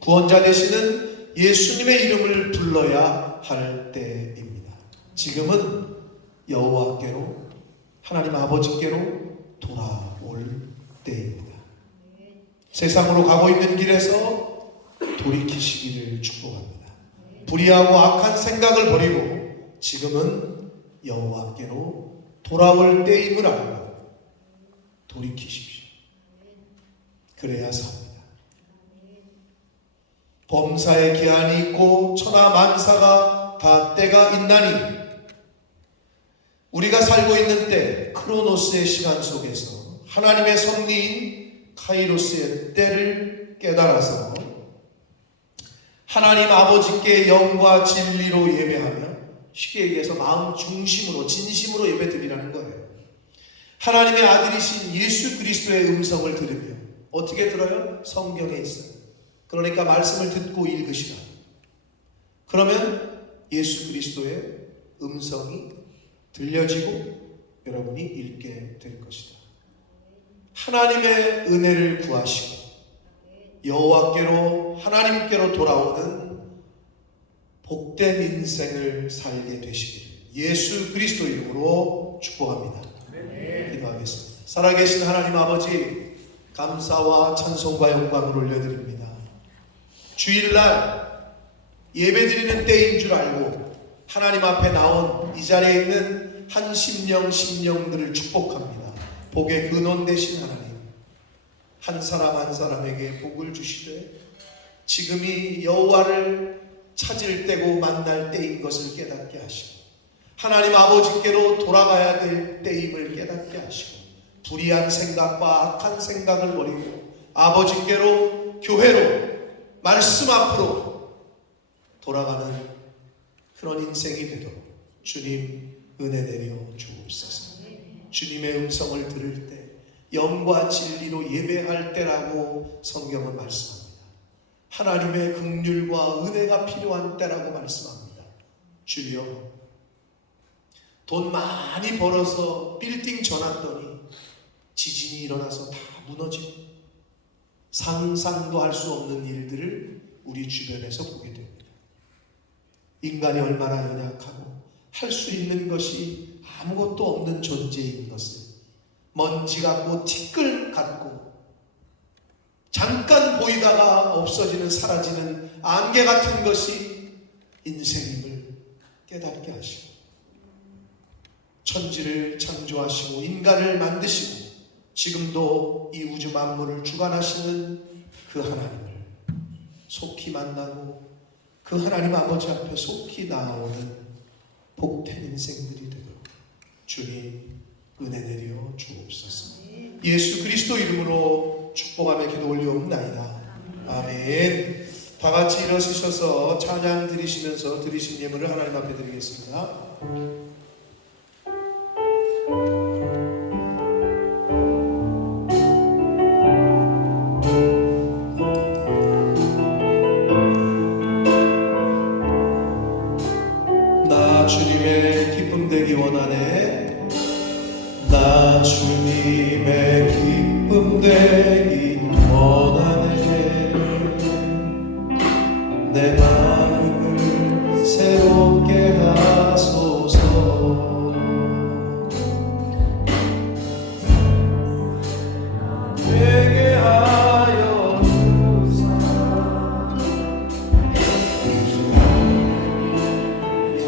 구원자 되시는 예수님의 이름을 불러야 할 때입니다. 지금은 여호와께로, 하나님 아버지께로 돌아올 때입니다. 세상으로 가고 있는 길에서 돌이키시기를 축복합니다. 불의하고 악한 생각을 버리고 지금은 여호와께로 돌아올 때임을 알고 돌이키십시오. 그래야 삽니다. 범사에 기한이 있고 천하 만사가 다 때가 있나니, 우리가 살고 있는 때, 크로노스의 시간 속에서 하나님의 섭리인 카이로스의 때를 깨달아서 하나님 아버지께 영과 진리로 예배하며, 쉽게 얘기해서 마음 중심으로 진심으로 예배드리라는 거예요. 하나님의 아들이신 예수 그리스도의 음성을 들으며, 어떻게 들어요? 성경에 있어요. 그러니까 말씀을 듣고 읽으시라. 그러면 예수 그리스도의 음성이 들려지고 여러분이 읽게 될 것이다. 하나님의 은혜를 구하시고 여호와께로, 하나님께로 돌아오는 복된 인생을 살게 되시기를 예수 그리스도 이름으로 축복합니다. 기도하겠습니다. 살아계신 하나님 아버지, 감사와 찬송과 영광을 올려드립니다. 주일날 예배드리는 때인 줄 알고 하나님 앞에 나온 이 자리에 있는 한 심령들을 축복합니다. 복의 근원 되신 하나님, 한 사람 한 사람에게 복을 주시되 지금이 여호와를 찾을 때고 만날 때인 것을 깨닫게 하시고, 하나님 아버지께로 돌아가야 될 때임을 깨닫게 하시고, 불의한 생각과 악한 생각을 버리고 아버지께로, 교회로, 말씀 앞으로 돌아가는 그런 인생이 되도록 주님 은혜 내려 주옵소서. 주님의 음성을 들을 때, 영과 진리로 예배할 때라고 성경은 말씀합니다. 하나님의 긍휼과 은혜가 필요한 때라고 말씀합니다. 주여, 돈 많이 벌어서 빌딩 져놨더니 지진이 일어나서 다 무너지고 상상도 할 수 없는 일들을 우리 주변에서 보게 됩니다. 인간이 얼마나 연약하고 할 수 있는 것이 아무것도 없는 존재인 것을 먼지 같고 티끌 같고 잠깐 보이다가 없어지는 사라지는 안개 같은 것이 인생임을 깨닫게 하시고 천지를 창조하시고 인간을 만드시고 지금도 이 우주 만물을 주관하시는 그 하나님을 속히 만나고 그 하나님 아버지 앞에 속히 나아오는 복된 인생들이 되도록 주님 은혜 내려 주옵소서. 예수 그리스도 이름으로 축복하며 기도 올리옵나이다. 아멘. 다 같이 일어서셔서 찬양 드리시면서 드리신 예물을 하나님 앞에 드리겠습니다. 나 주님의 기쁨 되기 원하네. 나 주님의 기쁨 되기 원하네. 내 마음을 새롭게 하소서. 되게 하여 주사.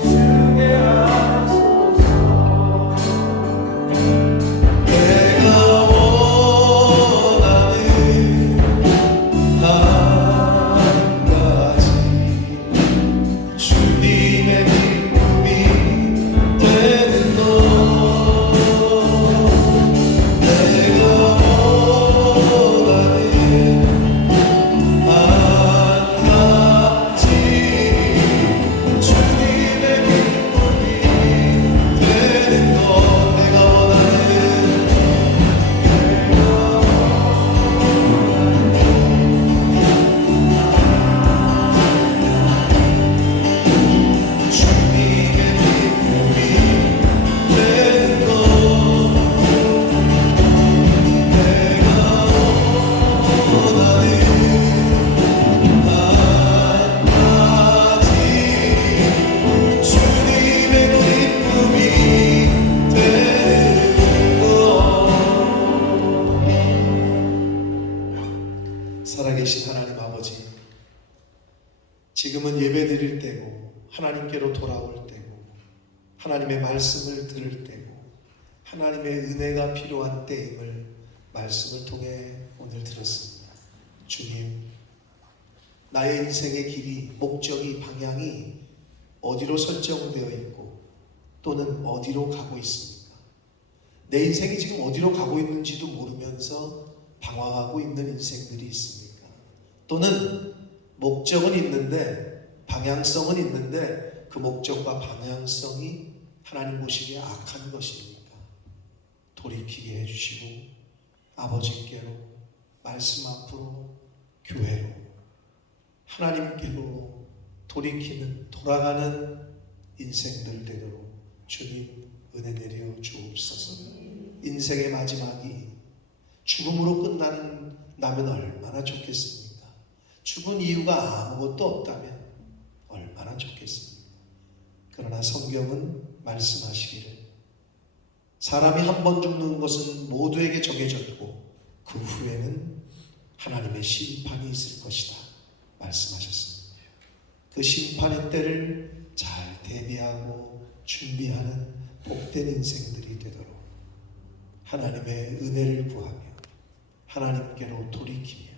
주게 하소서. 내가 원하는 한 가지 주님의 기쁨이 되는 것. 내가 원하는 한 가지 주님의 기쁨이 되는 것. 내가 원하는 주님의 기쁨이 되는 것. 내가 원하는 한 가지 주님의 기쁨이 되는 것. 살아계신 하나님 아버지, 지금은 예배드릴 때고 하나님께로 돌아올 때고 하나님의 말씀을 들을 때고 하나님의 은혜가 필요한 때임을 말씀을 통해 오늘 들었습니다. 주님, 나의 인생의 길이, 목적이, 방향이 어디로 설정되어 있고 또는 어디로 가고 있습니까? 내 인생이 지금 어디로 가고 있는지도 모르면서 방황하고 있는 인생들이 있습니까? 또는 목적은 있는데 방향성은 있는데 그 목적과 방향성이 하나님 보시기에 악한 것입니까? 돌이키게 해주시고 아버지께로, 말씀 앞으로, 교회로, 하나님께로 돌이키는, 돌아가는 인생들 되도록 주님 은혜 내려 주옵소서. 인생의 마지막이 죽음으로 끝나면 얼마나 좋겠습니까? 죽은 이유가 아무것도 없다면 얼마나 좋겠습니까? 그러나 성경은 말씀하시기를 사람이 한 번 죽는 것은 모두에게 정해졌고 그 후에는 하나님의 심판이 있을 것이다 말씀하셨습니다. 그 심판의 때를 잘 대비하고 준비하는 복된 인생들이 되도록 하나님의 은혜를 구하며 하나님께로 돌이키며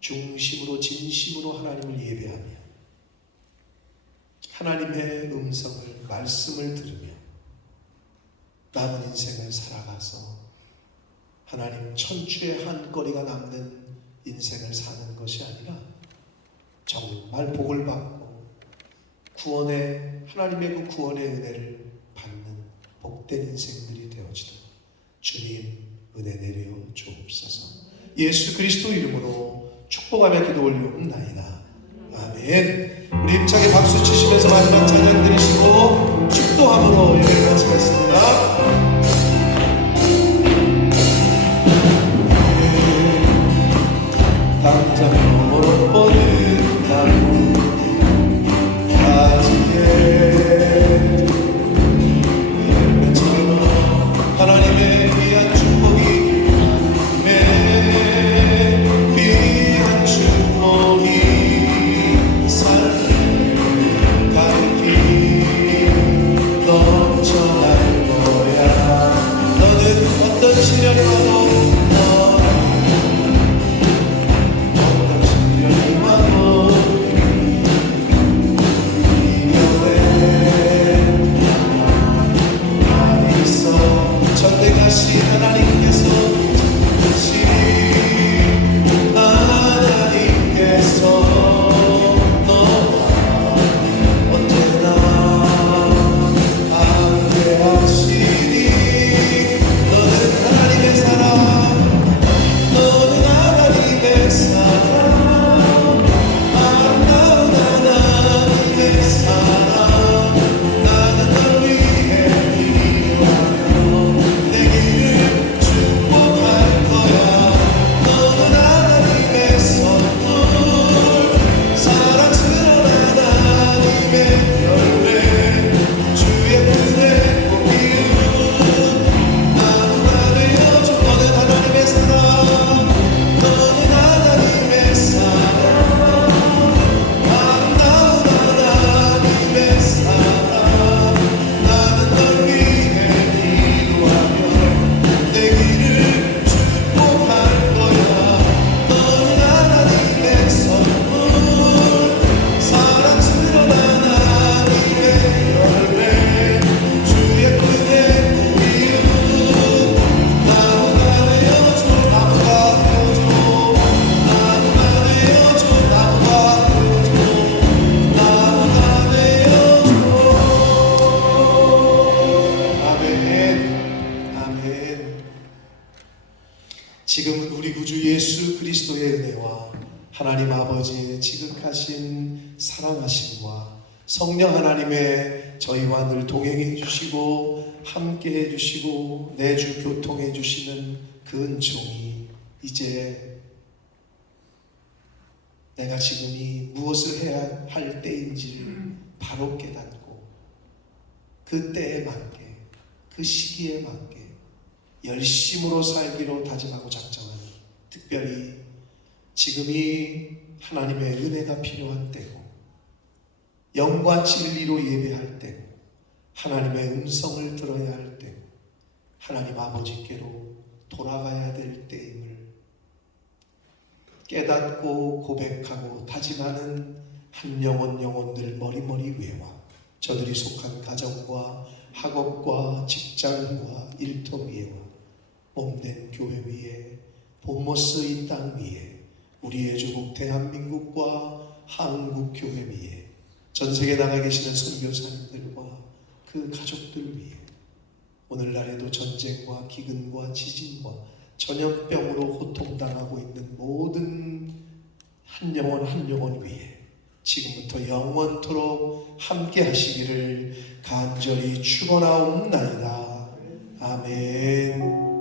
중심으로 진심으로 하나님을 예배하며 하나님의 음성을, 말씀을 들으며 남은 인생을 살아가서 하나님 천추의 한 거리가 남는 인생을 사는 것이 아니라 정말 복을 받고 구원의, 하나님의 그 구원의 은혜를 받는 복된 인생들이 되어지도록 주님 은혜 내려 주옵소서. 예수 그리스도 이름으로 축복하며 기도 올리옵나이다. 아멘. 우리 힘차게 박수 치시면서 마지막 찬양 드리시고 축도함으로 예배를 마치겠습니다. 사랑하심과 성령 하나님의 저희와 늘 동행해 주시고 함께 해 주시고 내주 교통해 주시는 그 은총이 이제 내가 지금이 무엇을 해야 할 때인지를 바로 깨닫고 그 때에 맞게 그 시기에 맞게 열심으로 살기로 다짐하고 작정하니 특별히 지금이 하나님의 은혜가 필요한 때고 영과 진리로 예배할 때고 하나님의 음성을 들어야 할 때고 하나님 아버지께로 돌아가야 될 때임을 깨닫고 고백하고 다짐하는 한 영혼들 머리머리 외와 저들이 속한 가정과 학업과 직장과 일터 위에와 몸된 교회 위에 본모스 이 땅 위에 우리의 조국 대한민국과 한국교회 위에 전 세계 나가 계시는 선교사님들과 그 가족들 위에 오늘날에도 전쟁과 기근과 지진과 전염병으로 고통당하고 있는 모든 한 영혼 위에 지금부터 영원토록 함께 하시기를 간절히 축원하옵나이다. 아멘.